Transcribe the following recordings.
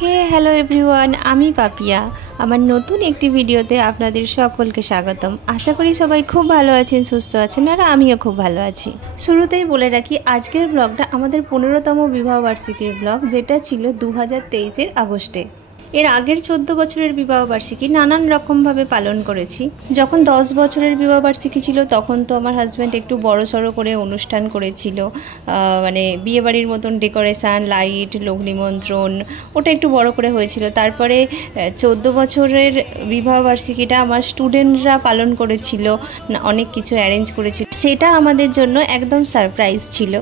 হে hello everyone, আমি পাপিয়া। আমার নতুন একটি ভিডিওতে আপনাদের সকলকে স্বাগতম। আশা করি সবাই খুব ভালো আছেন, সুস্থ আছেন, আর আমিও খুব ভালো আছি। শুরুতেই বলে রাখি, আজকের ব্লগটা আমাদের 15তম বিবাহবার্ষিকীর ব্লগ, যেটা ছিল 2023-এর আগস্টে। এর আগের 14 বছরের বিবাহবার্ষিকী নানান রকমভাবে পালন করেছি। যখন 10 বছরের বিবাহবার্ষিকী ছিল তখন তো আমার হাজব্যান্ড একটু বড়সড় করে অনুষ্ঠান করেছিল, মানে বিয়েবাড়ির মতন ডেকোরেশান, লাইট, লোক নিমন্ত্রণ, ওটা একটু বড় করে হয়েছিল। তারপরে 14 বছরের বিবাহবার্ষিকীটা আমার স্টুডেন্টরা পালন করেছিল, অনেক কিছু অ্যারেঞ্জ করেছিল, সেটা আমাদের জন্য একদম সারপ্রাইজ ছিল।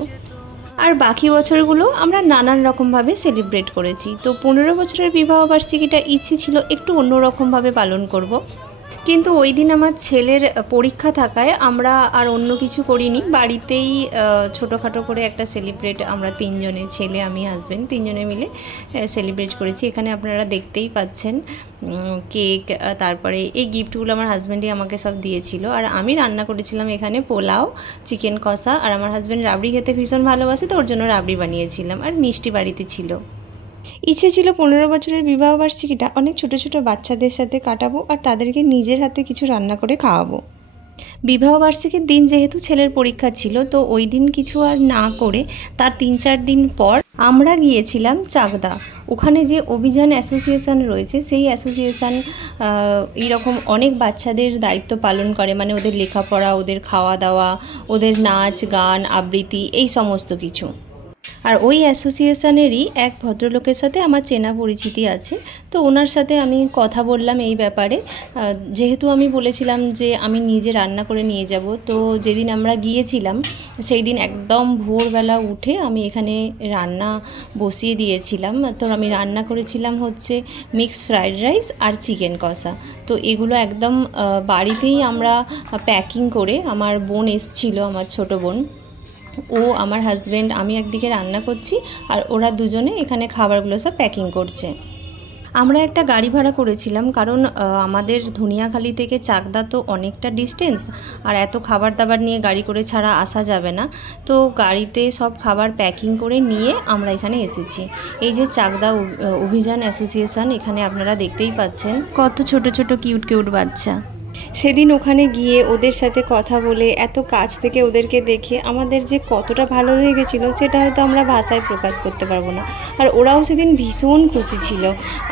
আর বাকি বছরগুলো আমরা নানান রকমভাবে সেলিব্রেট করেছি। তো 15 বছরের বিবাহবার্ষিকীটা ইচ্ছে ছিল একটু অন্যরকমভাবে পালন করব, কিন্তু ওই দিন আমার ছেলের পরীক্ষা থাকায় আমরা আর অন্য কিছু করিনি। বাড়িতেই ছোটোখাটো করে একটা সেলিব্রেট আমরা তিনজনে, ছেলে, আমি, হাজব্যান্ড, তিনজনে মিলে সেলিব্রেট করেছি। এখানে আপনারা দেখতেই পাচ্ছেন কেক, তারপরে এই গিফটগুলো আমার হাজব্যান্ডই আমাকে সব দিয়েছিল। আর আমি রান্না করেছিলাম এখানে পোলাও, চিকেন কষা, আর আমার হাজব্যান্ড রাবড়ি খেতে ভীষণ ভালোবাসে, তো ওর জন্য রাবড়ি বানিয়েছিলাম। আর মিষ্টি বাড়িতে ছিল। ইচ্ছে ছিল 15 বছরের বিবাহবার্ষিকীটা অনেক ছোটো ছোটো বাচ্চাদের সাথে কাটাবো আর তাদেরকে নিজের হাতে কিছু রান্না করে খাওয়াবো। বিবাহবার্ষিকীর দিন যেহেতু ছেলের পরীক্ষা ছিল, তো ওই দিন কিছু আর না করে তার 3-4 দিন পর আমরা গিয়েছিলাম চাকদা। ওখানে যে অভিযান অ্যাসোসিয়েশন রয়েছে, সেই অ্যাসোসিয়েশন এইরকম অনেক বাচ্চাদের দায়িত্ব পালন করে, মানে ওদের লেখাপড়া, ওদের খাওয়া দাওয়া, ওদের নাচ গান আবৃত্তি, এই সমস্ত কিছু। আর ওই অ্যাসোসিয়েশনেরই এক ভদ্রলোকের সাথে আমার চেনা পরিচিতি আছে, তো ওনার সাথে আমি কথা বললাম এই ব্যাপারে। যেহেতু আমি বলেছিলাম যে আমি নিজে রান্না করে নিয়ে যাব, তো যেদিন আমরা গিয়েছিলাম সেই দিন একদম ভোরবেলা উঠে আমি এখানে রান্না বসিয়ে দিয়েছিলাম। তো আমি রান্না করেছিলাম হচ্ছে মিক্সড ফ্রাইড রাইস আর চিকেন কষা। তো এগুলো একদম বাড়িতেই আমরা প্যাকিং করে, আমার বোন এসেছিলো, আমার ছোট বোন, ও, আমার হাজব্যান্ড, আমি একদিকে রান্না করছি আর ওরা দুজনে এখানে খাবারগুলো সব প্যাকিং করছে। আমরা একটা গাড়ি ভাড়া করেছিলাম, কারণ আমাদের ধনিয়াখালি থেকে চাকদা তো অনেকটা ডিস্টেন্স, আর এত খাবার দাবার নিয়ে গাড়ি করে ছাড়া আসা যাবে না। তো গাড়িতে সব খাবার প্যাকিং করে নিয়ে আমরা এখানে এসেছি। এই যে চাকদা অভিযান অ্যাসোসিয়েশন, এখানে আপনারা দেখতেই পাচ্ছেন কত ছোট ছোট কিউট কিউট বাচ্চা। সেদিন ওখানে গিয়ে ওদের সাথে কথা বলে, এত কাছ থেকে ওদেরকে দেখে আমাদের যে কতটা ভালো লেগেছিলো সেটা হয়তো আমরা ভাষায় প্রকাশ করতে পারবো না। আর ওরাও সেদিন ভীষণ খুশি ছিল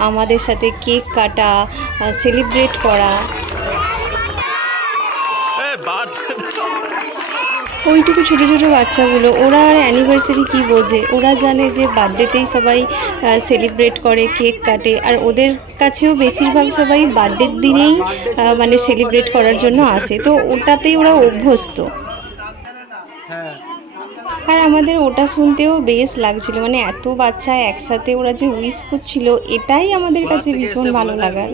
আমাদের সাথে কেক কাটা, সেলিব্রেট করা। ওইটুকু ছোটো ছোটো বাচ্চাগুলো, ওরা আর অ্যানিভার্সারি কী বোঝে, ওরা জানে যে বার্থডেতেই সবাই সেলিব্রেট করে, কেক কাটে। আর ওদের কাছেও বেশিরভাগ সবাই বার্থডের দিনেই মানে সেলিব্রেট করার জন্য আসে, তো ওটাতেই ওরা অভ্যস্ত। আর আমাদের ওটা শুনতেও বেশ লাগছিল, মানে এত বাচ্চা একসাথে ওরা যে উইশ করছিল, এটাই আমাদের কাছে ভীষণ ভালো লাগার।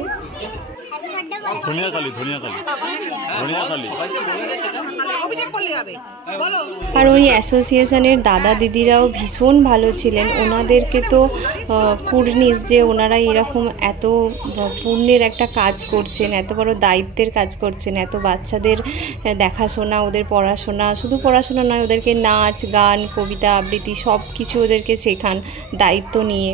আর ওই অ্যাসোসিয়েশনের দাদা দিদিরাও ভীষণ ভালো ছিলেন। ওনাদেরকে তো কুর্নিশ যে ওনারা এরকম এত পুণ্যের একটা কাজ করছেন, এত বড় দায়িত্বের কাজ করছেন, এত বাচ্চাদের দেখাশোনা, ওদের পড়াশোনা, শুধু পড়াশোনা নয়, ওদেরকে নাচ গান কবিতা আবৃত্তি সব কিছু ওদেরকে শেখান দায়িত্ব নিয়ে।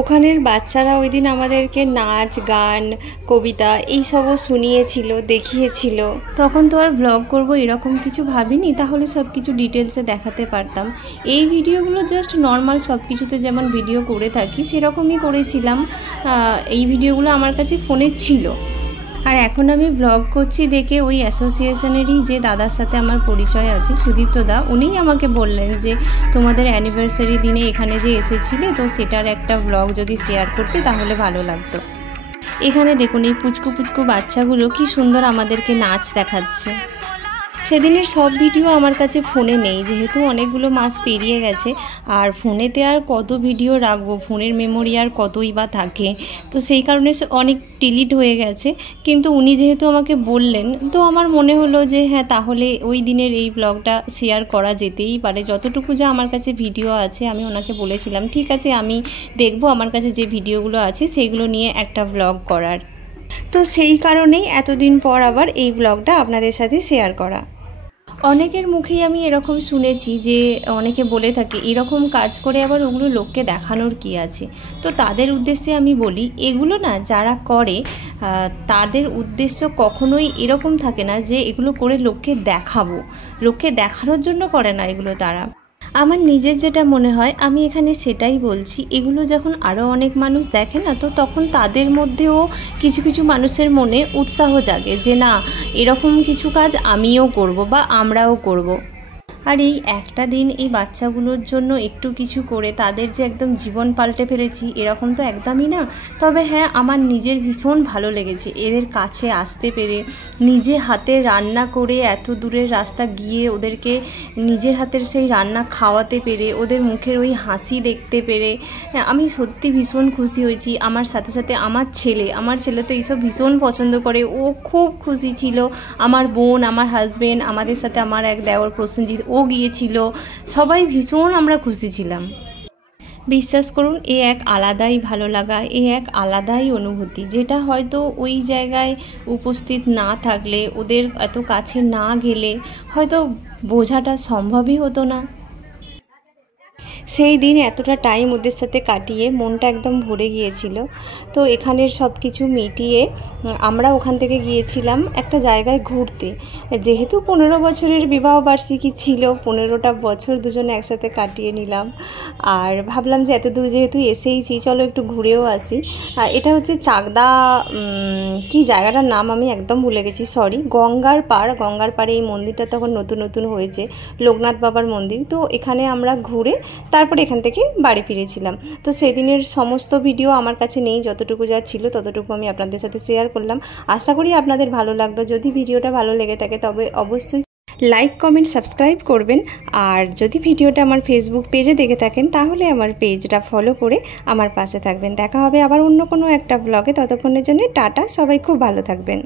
ওখানের বাচ্চারা ওই দিন আমাদেরকে নাচ গান কবিতা এইসবও শুনিয়েছিল, দেখিয়েছিল। তখন তো আর ব্লগ করব এরকম কিছু ভাবিনি, তাহলে সব কিছু ডিটেলসে দেখাতে পারতাম। এই ভিডিওগুলো জাস্ট নর্মাল সব কিছুতে যেমন ভিডিও করে থাকি সেরকমই করেছিলাম। এই ভিডিওগুলো আমার কাছে ফোনে ছিল। আর এখন আমি ব্লগ করছি দেখে ওই অ্যাসোসিয়েশনেরই যে দাদার সাথে আমার পরিচয় আছে, সুদীপ্ত দা, উনিই আমাকে বললেন যে তোমাদের অ্যানিভার্সারি দিনে এখানে যে এসেছিলে, তো সেটার একটা ব্লগ যদি শেয়ার করতে তাহলে ভালো লাগতো। এখানে দেখুন এই পুচকু পুচকু বাচ্চাগুলো কি সুন্দর আমাদেরকে নাচ দেখাচ্ছে। সেদিনের সব ভিডিও আমার কাছে ফোনে নেই, যেহেতু অনেকগুলো মাস পেরিয়ে গেছে, আর ফোনেতে আর কত ভিডিও রাখবো, ফোনের মেমোরি আর কতই বা থাকে, তো সেই কারণে অনেক ডিলিট হয়ে গেছে। কিন্তু উনি যেহেতু আমাকে বললেন, তো আমার মনে হলো যে হ্যাঁ, তাহলে ওই দিনের এই ব্লগটা শেয়ার করা যেতেই পারে। যতটুকু যা আমার কাছে ভিডিও আছে, আমি ওনাকে বলেছিলাম ঠিক আছে আমি দেখবো আমার কাছে যে ভিডিওগুলো আছে সেইগুলো নিয়ে একটা ব্লগ করার। তো সেই কারণেই এতদিন পর আবার এই ব্লগটা আপনাদের সাথে শেয়ার করা। অনেকের মুখেই আমি এরকম শুনেছি যে অনেকে বলে থাকে এরকম কাজ করে আবার ওগুলো লোককে দেখানোর কি আছে। তো তাদের উদ্দেশ্যে আমি বলি, এগুলো না যারা করে তাদের উদ্দেশ্য কখনোই এরকম থাকে না যে এগুলো করে লোককে দেখাবো, লোককে দেখানোর জন্য করে না এগুলো তারা। আমার নিজের যেটা মনে হয় আমি এখানে সেটাই বলছি। এগুলো যখন আরও অনেক মানুষ দেখে না, তো তখন তাদের মধ্যেও কিছু কিছু মানুষের মনে উৎসাহ জাগে যে না, এরকম কিছু কাজ আমিও করব বা আমরাও করব। আর এই একটা দিন এই বাচ্চাগুলোর জন্য একটু কিছু করে তাদের যে একদম জীবন পাল্টে ফেলেছি এরকম তো একদমই না। তবে হ্যাঁ, আমার নিজের ভীষণ ভালো লেগেছে এদের কাছে আসতে পেরে, নিজে হাতে রান্না করে এত দূরের রাস্তা গিয়ে ওদেরকে নিজের হাতের সেই রান্না খাওয়াতে পেরে, ওদের মুখের ওই হাসি দেখতে পেরে আমি সত্যি ভীষণ খুশি হয়েছি। আমার সাথে সাথে আমার ছেলে তো এইসব ভীষণ পছন্দ করে, ও খুব খুশি ছিল। আমার বোন, আমার হাজব্যান্ড, আমাদের সাথে আমার এক দেওর প্রসেনজিৎ, ও গিয়েছিল। সবাই ভীষণ আমরা খুশি ছিলাম। বিশ্বাস করুন, এ এক আলাদাই ভালো লাগা, এ এক আলাদাই অনুভূতি, যেটা হয়তো ওই জায়গায় উপস্থিত না থাকলে, ওদের এত কাছে না গেলে হয়তো বোঝাটা সম্ভবই হতো না। সেই দিন এতটা টাইম ওদের সাথে কাটিয়ে মনটা একদম ভরে গিয়েছিল। তো এখানের সব কিছু মিটিয়ে আমরা ওখান থেকে গিয়েছিলাম একটা জায়গায় ঘুরতে। যেহেতু 15 বছরের বিবাহবার্ষিকী ছিল, 15টা বছর দুজনে একসাথে কাটিয়ে নিলাম। আর ভাবলাম যে এত দূর যেহেতু এসেইছি, চলো একটু ঘুরেও আসি। এটা হচ্ছে চাকদা, কি জায়গাটার নাম আমি একদম ভুলে গেছি, সরি। গঙ্গার পাড়ে এই মন্দিরটা তখন নতুন নতুন হয়েছে, লোকনাথ বাবার মন্দির। তো এখানে আমরা ঘুরে তারপরে এখান থেকে বাড়ি ফিরেছিলাম। তো সেদিনের সমস্ত ভিডিও আমার কাছে নেই, যতটুকু যা ছিল ততটুকু আমি আপনাদের সাথে শেয়ার করলাম। আশা করি আপনাদের ভালো লাগলো। যদি ভিডিওটা ভালো লেগে থাকে তবে অবশ্যই লাইক, কমেন্ট, সাবস্ক্রাইব করবেন। আর যদি ভিডিওটা আমার ফেসবুক পেজে দেখে থাকেন তাহলে আমার পেজটা ফলো করে আমার পাশে থাকবেন। দেখা হবে আবার অন্য কোনো একটা ব্লগে। ততক্ষণের জন্য টাটা, সবাই খুব ভালো থাকবেন।